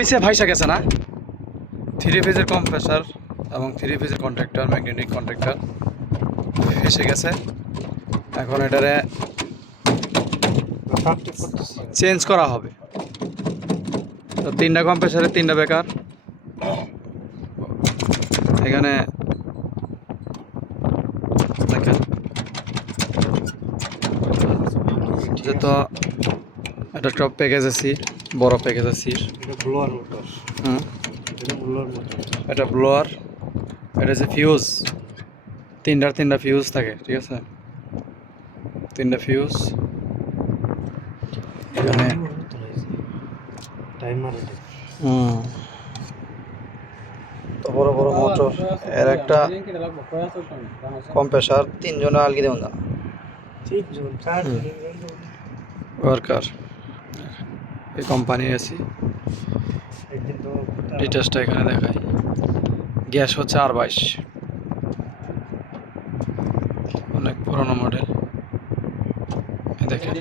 হয়েছে ভাইসা গেছে না 3 ফেজের কম্প্রেসার এবং 3 ফেজের কন্ট্রাক্টর ম্যাগনেটিক কন্ট্রাক্টর এসে গেছে এখন এটারে চেঞ্জ করা হবে তো 3টা কম্প্রেসারে 3টা বেকার এখানে দেখেন যেহেতু এটা টপ প্যাকেজ আছে বড় প্যাকেজ আছে এটা ব্লোয়ার এটা হচ্ছে ফিউজ 3টা ফিউজ থাকে ঠিক আছে 3টা ফিউজ এখানে তো বড় বড় মোটর এর একটা কম্প্রেসার 3 জন আলগি দেবেন না ওয়ার্কার এই কোম্পানি আছে ডিটেলসটা এখানে দেখাই গ্যাস হচ্ছে R22 অনেক পুরনো মডেল দেখেন